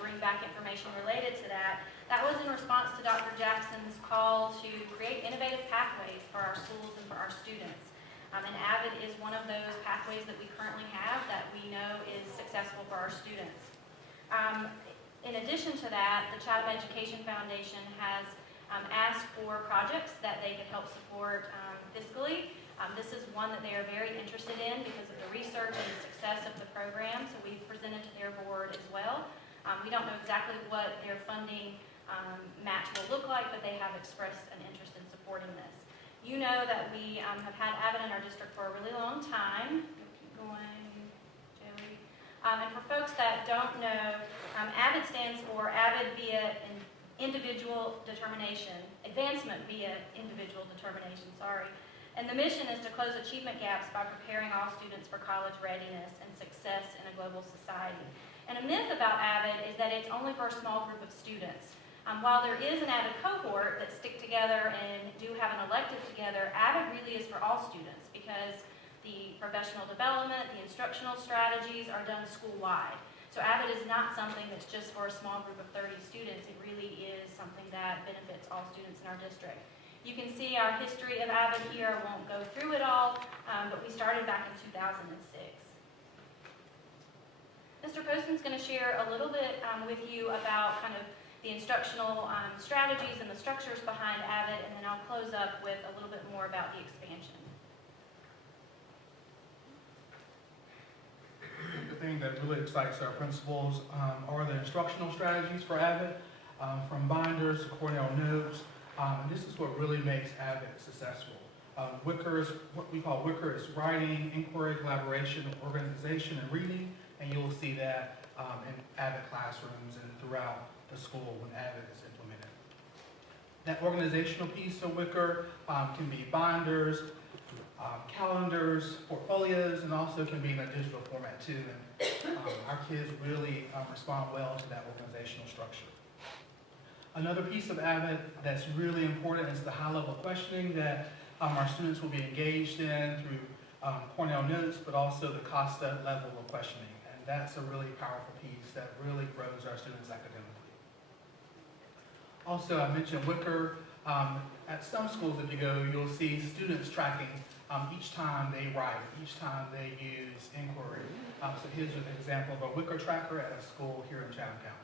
bring back information related to that. That was in response to Dr. Jackson's call to create innovative pathways for our schools and for our students. And AVID is one of those pathways that we currently have that we know is successful for our students. In addition to that, the Chatham Education Foundation has asked for projects that they could help support fiscally. This is one that they are very interested in because of the research and the success of the program, so we've presented to their board as well. We don't know exactly what their funding match will look like, but they have expressed an interest in supporting this. You know that we have had AVID in our district for a really long time. Keep going, Joey. And for folks that don't know, AVID stands for AVID via individual determination, advancement via individual determination, sorry. And the mission is to close achievement gaps by preparing all students for college readiness and success in a global society. And a myth about AVID is that it's only for a small group of students. While there is an AVID cohort that stick together and do have an elective together, AVID really is for all students because the professional development, the instructional strategies are done school-wide. So AVID is not something that's just for a small group of 30 students. It really is something that benefits all students in our district. You can see our history of AVID here. I won't go through it all, but we started back in 2006. Mr. Postman's going to share a little bit with you about kind of the instructional strategies and the structures behind AVID, and then I'll close up with a little bit more about the expansion. The thing that really excites our principals are the instructional strategies for AVID, from binders to Cornell notes. And this is what really makes AVID successful. Wicker is what we call Wicker is writing, inquiry, collaboration, organization, and reading. And you'll see that in AVID classrooms and throughout the school when AVID is implemented. That organizational piece of Wicker can be binders, calendars, portfolios, and also can be in a digital format too. And our kids really respond well to that organizational structure. Another piece of AVID that's really important is the high-level questioning that our students will be engaged in through Cornell notes, but also the Costa level of questioning. And that's a really powerful piece that really grows our students academically. Also, I mentioned Wicker. At some schools, if you go, you'll see students tracking each time they write, each time they use inquiry. So here's an example of a Wicker tracker at a school here in Chatham County.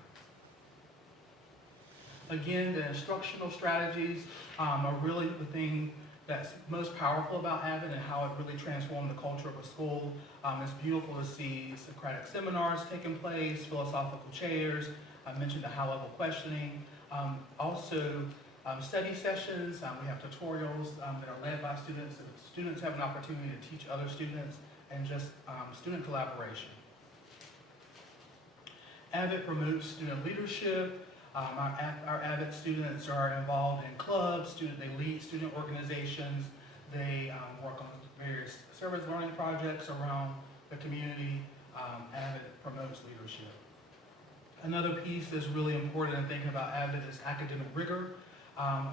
Again, the instructional strategies are really the thing that's most powerful about AVID and how it really transformed the culture of a school. It's beautiful to see Socratic seminars taking place, philosophical chairs. I mentioned the high-level questioning. Also, study sessions. We have tutorials that are led by students. And students have an opportunity to teach other students, and just student collaboration. AVID promotes student leadership. Our AVID students are involved in clubs, they lead student organizations, they work on various service learning projects around the community. AVID promotes leadership. Another piece that's really important in thinking about AVID is academic rigor.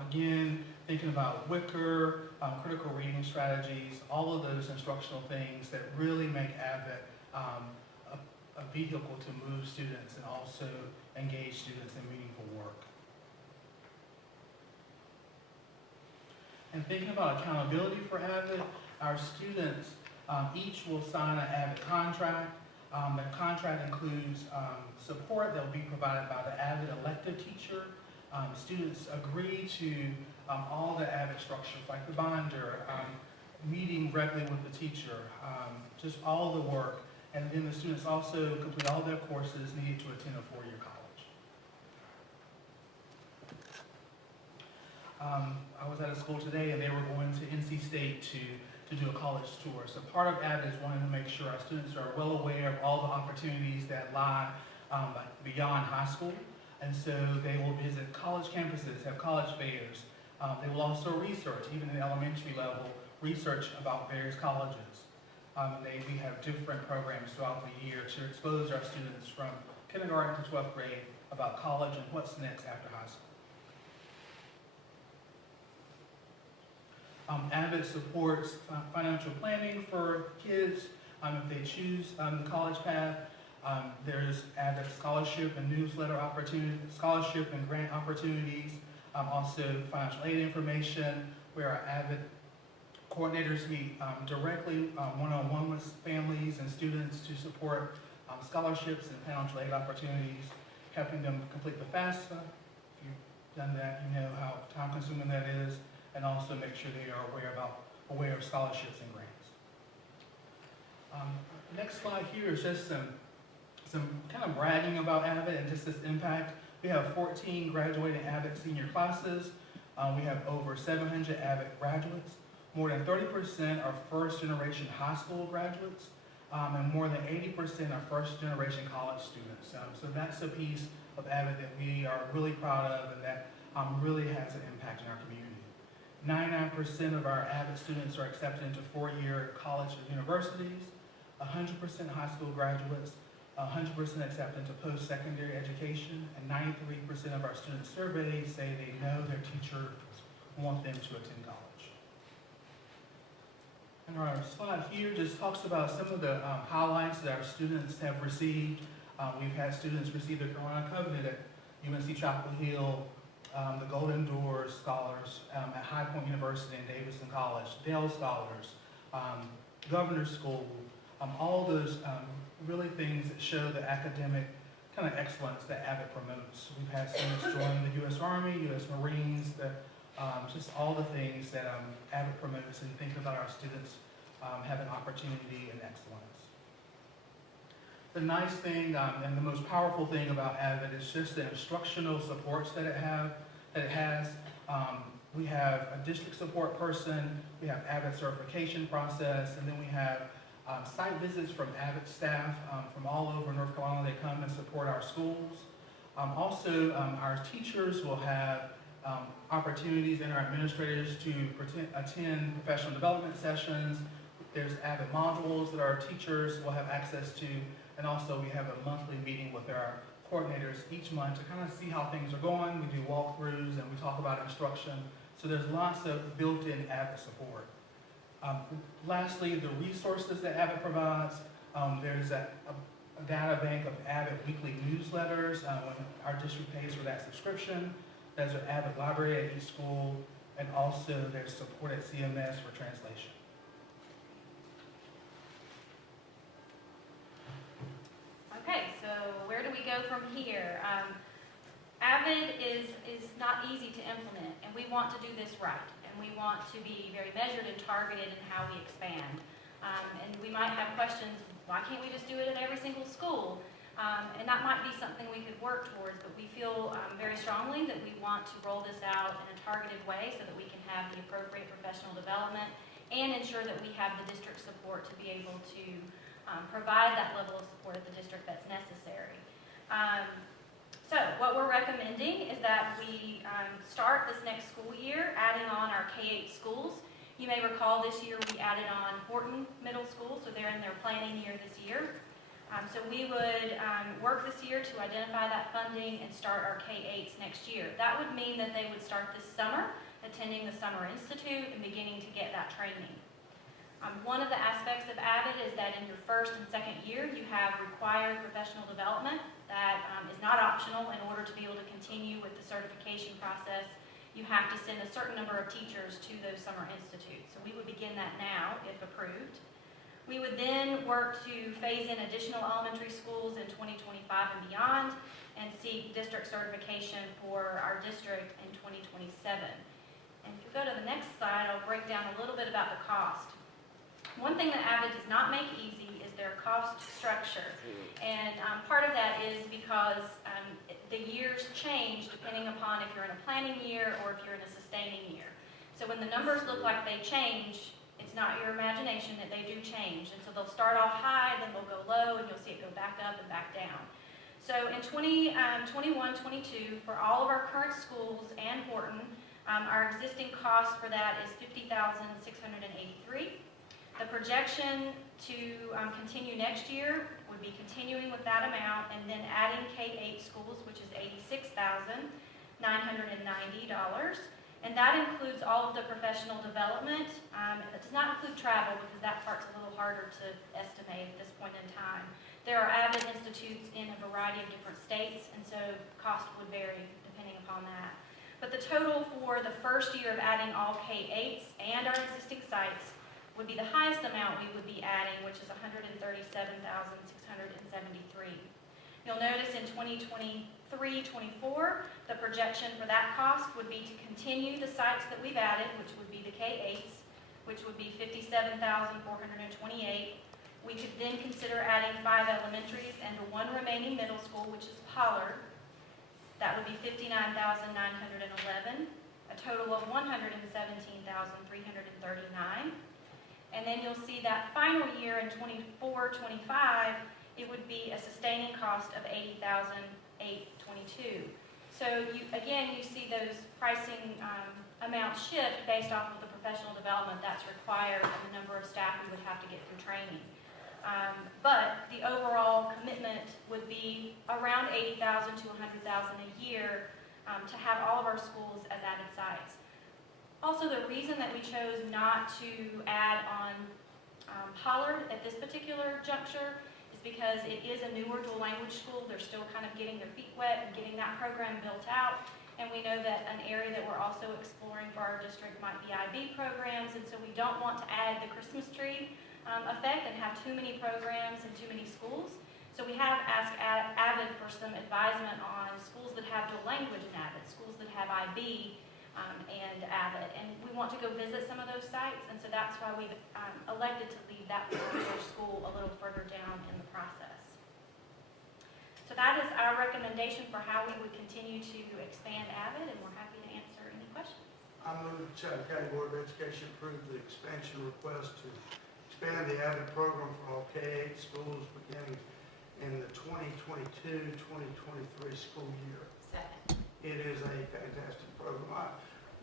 Again, thinking about Wicker, critical reading strategies, all of those instructional things that really make AVID a vehicle to move students and also engage students in meaningful work. And thinking about accountability for AVID, our students each will sign an AVID contract. The contract includes support that will be provided by the AVID elective teacher. Students agree to all the AVID structures like the binder, meeting regularly with the teacher, just all the work. And then the students also complete all their courses needed to attend a four-year college. I was at a school today and they were going to NC State to do a college tour. So part of AVID is wanting to make sure our students are well aware of all the opportunities that lie beyond high school. And so they will visit college campuses, have college fairs. They will also research, even in the elementary level, research about various colleges. We have different programs throughout the year to expose our students from kindergarten to 12th grade about college and what's next after high school. AVID supports financial planning for kids if they choose the college path. There's AVID scholarship and newsletter opportunities, scholarship and grant opportunities, also financial aid information, where our AVID coordinators meet directly one-on-one with families and students to support scholarships and financial aid opportunities, helping them complete the FAFSA. If you've done that, you know how time-consuming that is, and also make sure they are aware of scholarships and grants. The next slide here is just some kind of bragging about AVID and just its impact. We have 14 graduating AVID senior classes. We have over 700 AVID graduates. More than 30% are first-generation high school graduates, and more than 80% are first-generation college students. So that's a piece of AVID that we are really proud of and that really has an impact in our community. 99% of our AVID students are accepted into four-year college or universities, 100% high school graduates, 100% accepted into post-secondary education, and 93% of our students surveyed say they know their teachers want them to attend college. And our slide here just talks about some of the highlights that our students have received. We've had students receive the Corona Covenant at UNC Chapel Hill, the Golden Doors Scholars at High Point University and Davidson College, Dale Scholars, Governor's School, all those really things that show the academic kind of excellence that AVID promotes. We've had students join the U.S. Army, U.S. Marines, just all the things that AVID promotes, and think about our students having opportunity and excellence. The nice thing and the most powerful thing about AVID is just the instructional supports that it has. We have a district support person, we have AVID certification process, and then we have site visits from AVID staff from all over North Carolina. They come and support our schools. Also, our teachers will have opportunities and our administrators to attend professional development sessions. There's AVID modules that our teachers will have access to, and also we have a monthly meeting with our coordinators each month to kind of see how things are going. We do walkthroughs and we talk about instruction. So there's lots of built-in AVID support. Lastly, the resources that AVID provides. There's a data bank of AVID weekly newsletters when our district pays for that subscription. There's an AVID library at each school, and also there's support at CMS for translation. Okay, so where do we go from here? AVID is not easy to implement, and we want to do this right, and we want to be very measured and targeted in how we expand. And we might have questions, why can't we just do it at every single school? And that might be something we could work towards, but we feel very strongly that we want to roll this out in a targeted way so that we can have the appropriate professional development and ensure that we have the district support to be able to provide that level of support at the district that's necessary. So what we're recommending is that we start this next school year adding on our K-8 schools. You may recall this year we added on Horton Middle School, so they're in their planning year this year. So we would work this year to identify that funding and start our K-8s next year. That would mean that they would start this summer, attending the Summer Institute and beginning to get that training. One of the aspects of AVID is that in your first and second year, you have required professional development that is not optional. In order to be able to continue with the certification process, you have to send a certain number of teachers to those Summer Institutes. So we would begin that now, if approved. We would then work to phase in additional elementary schools in 2025 and beyond and seek district certification for our district in 2027. And if you go to the next slide, I'll break down a little bit about the cost. One thing that AVID does not make easy is their cost structure. And part of that is because the years change depending upon if you're in a planning year or if you're in a sustaining year. So when the numbers look like they change, it's not your imagination that they do change. And so they'll start off high, then they'll go low, and you'll see it go back up and back down. So in 21-22, for all of our current schools and Horton, our existing cost for that is $50,683. The projection to continue next year would be continuing with that amount and then adding K-8 schools, which is $86,990. And that includes all of the professional development. It does not include travel because that part's a little harder to estimate at this point in time. There are AVID institutes in a variety of different states, and so cost would vary depending upon that. But the total for the first year of adding all K-8s and our existing sites would be the highest amount we would be adding, which is $137,673. You'll notice in 2023-24, the projection for that cost would be to continue the sites that we've added, which would be the K-8s, which would be $57,428. We could then consider adding 5 elementaries and the 1 remaining middle school, which is Pollard. That would be $59,911, a total of $117,339. And then you'll see that final year in 24-25, it would be a sustaining cost of $80,822. So you see those pricing amounts shift based off of the professional development that's required and the number of staff we would have to get through training. But the overall commitment would be around $80,000 to $100,000 a year to have all of our schools as added sites. Also, the reason that we chose not to add on Pollard at this particular juncture is because it is a newer dual language school. They're still kind of getting their feet wet and getting that program built out. And we know that an area that we're also exploring for our district might be IB programs, and so we don't want to add the Christmas tree effect and have too many programs and too many schools. So we have asked AVID for some advisement on schools that have dual language in AVID, schools that have IB and AVID, and we want to go visit some of those sites, and so that's why we've elected to leave that particular school a little further down in the process. So that is our recommendation for how we would continue to expand AVID, and we're happy to answer any questions. I move the Chatham County Board of Education approve the expansion request to expand the AVID program for all K-8 schools beginning in the 2022-2023 school year. Second. It is a fantastic program.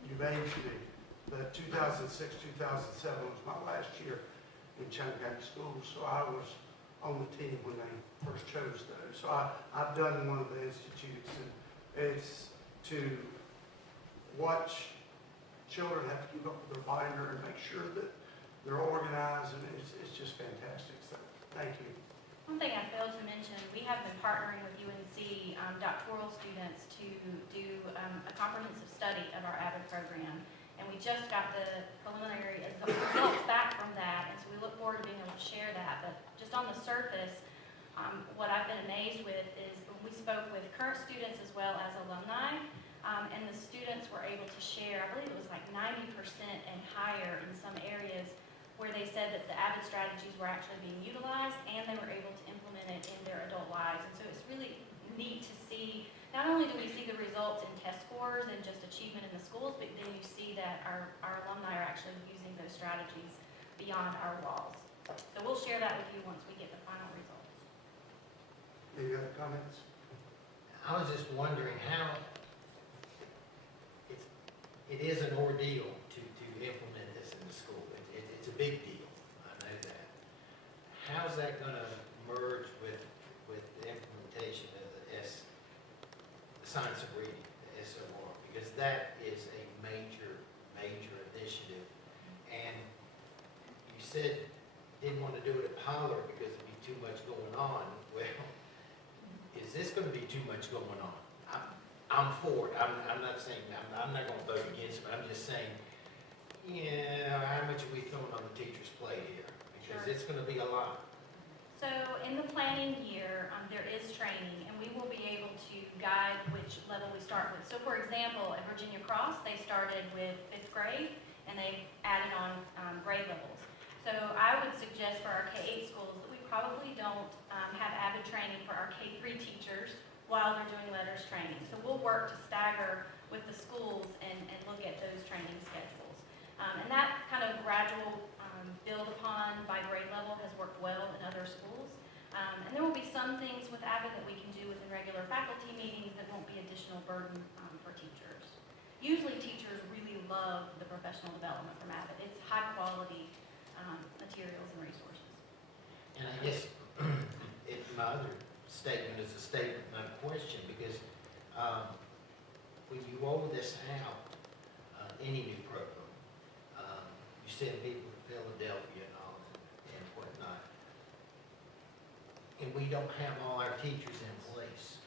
You've aged me. The 2006-2007 was my last year in Chatham County schools, so I was on the team when they first chose those. So I've done one of the institutes, and it's to watch children have to keep up with their binder and make sure that they're organized, and it's just fantastic. So thank you. One thing I failed to mention, we have been partnering with UNC doctoral students to do a comprehensive study of our AVID program, and we just got the preliminary results back from that, and so we look forward to being able to share that. But just on the surface, what I've been amazed with is when we spoke with current students as well as alumni, and the students were able to share, I believe it was like 90% and higher in some areas, where they said that the AVID strategies were actually being utilized and they were able to implement it in their adult lives. And so it's really neat to see, not only do we see the results in test scores and just achievement in the schools, but then you see that our alumni are actually using those strategies beyond our walls. So we'll share that with you once we get the final results. Any other comments? I was just wondering how it is an ordeal to implement this in the school. It's a big deal, I know that. How's that going to merge with the implementation of the Science of Reading, the SOR? Because that is a major initiative. And you said you didn't want to do it at Pollard because there'd be too much going on. Well, is this going to be too much going on? I'm for it. I'm not saying, I'm not going to vote against it, but I'm just saying, yeah, how much are we throwing on the teacher's plate here? Because Sure. it's going to be a lot. So in the planning year, there is training, and we will be able to guide which level we start with. So for example, at Virginia Cross, they started with 5th grade, and they added on grade levels. So I would suggest for our K-8 schools that we probably don't have AVID training for our K-3 teachers while they're doing letters training. So we'll work to stagger with the schools and look at those training schedules. And that kind of gradual build upon by grade level has worked well in other schools. And there will be some things with AVID that we can do within regular faculty meetings that won't be additional burden for teachers. Usually teachers really love the professional development from AVID. It's high quality materials and resources. And I guess my other statement is a statement, not a question, because when you roll this out, any new program, you send people to Philadelphia and all and whatnot, and we don't have all our teachers in place,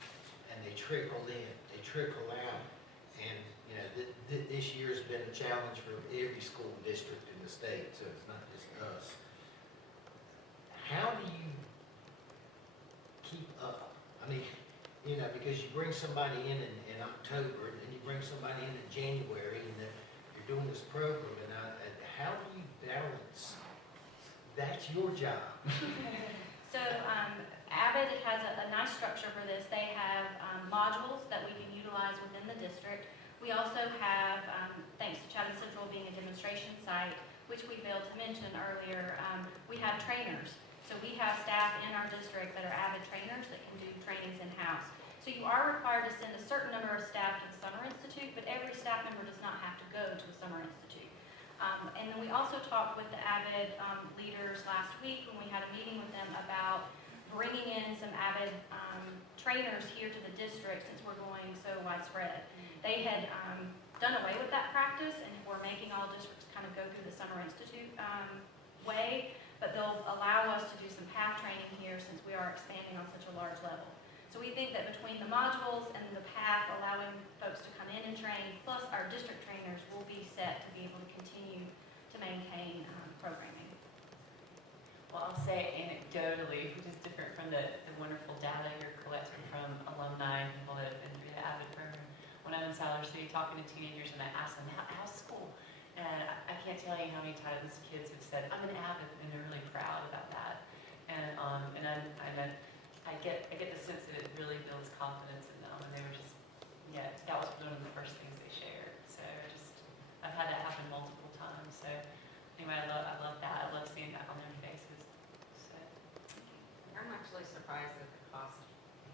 and they trickle in, they trickle out, and, you know, this year's been a challenge for every school district in the state, so it's not just us. How do you keep up? I mean, you know, because you bring somebody in October, and then you bring somebody in January, and then you're doing this program, and how do you balance? That's your job. So AVID has a nice structure for this. They have modules that we can utilize within the district. We also have, thanks to Chatham Central being a demonstration site, which we failed to mention earlier, we have trainers. So we have staff in our district that are AVID trainers that can do trainings in-house. So you are required to send a certain number of staff to the Summer Institute, but every staff member does not have to go to the Summer Institute. And then we also talked with the AVID leaders last week when we had a meeting with them about bringing in some AVID trainers here to the district since we're going so widespread. They had done away with that practice and were making all districts kind of go through the Summer Institute way, but they'll allow us to do some path training here since we are expanding on such a large level. So we think that between the modules and the path allowing folks to come in and train, plus our district trainers will be set to be able to continue to maintain programming. Well, I'll say anecdotally, which is different from the wonderful data you're collecting from alumni and people that have been through the AVID program. When I'm in Siler City talking to teenagers and I ask them, how's school? And I can't tell you how many times kids have said, I'm an AVID, and they're really proud about that. And I get the sense that it really builds confidence in them, and they were just, yeah, that was one of the first things they shared. So I've had that happen multiple times. So anyway, I love that. I love seeing that on their faces. So I'm actually surprised at the cost,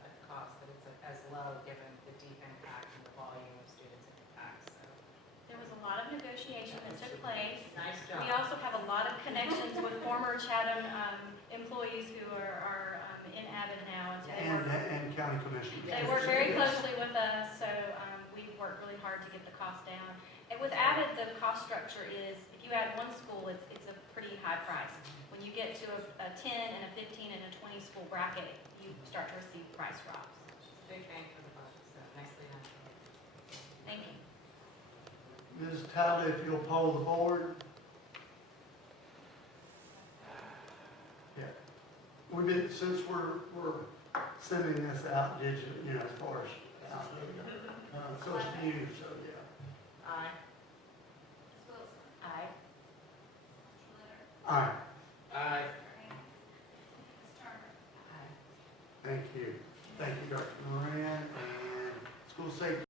that it's as low given the deep impact and the volume of students it impacts, so. There was a lot of negotiation that took place. Nice job. We also have a lot of connections with former Chatham employees who are in AVID now. And so And county commissioners. they work very closely with us, so we've worked really hard to get the cost down. And with AVID, the cost structure is, if you add one school, it's a pretty high price. When you get to a 10 and a 15 and a 20 school bracket, you start to receive price drops. Big bang for the buck, so nicely done. Thank you. Ms. Tyler, if you'll poll the board. Yeah. We've been, since we're sending this out digital, you know, as far as social media, so yeah. Aye. Ms. Wilson. Aye. Mr. Leonard. Aye. Aye. Ms. Turner. Aye. Thank you. Thank you, Dr. Moran, and school safety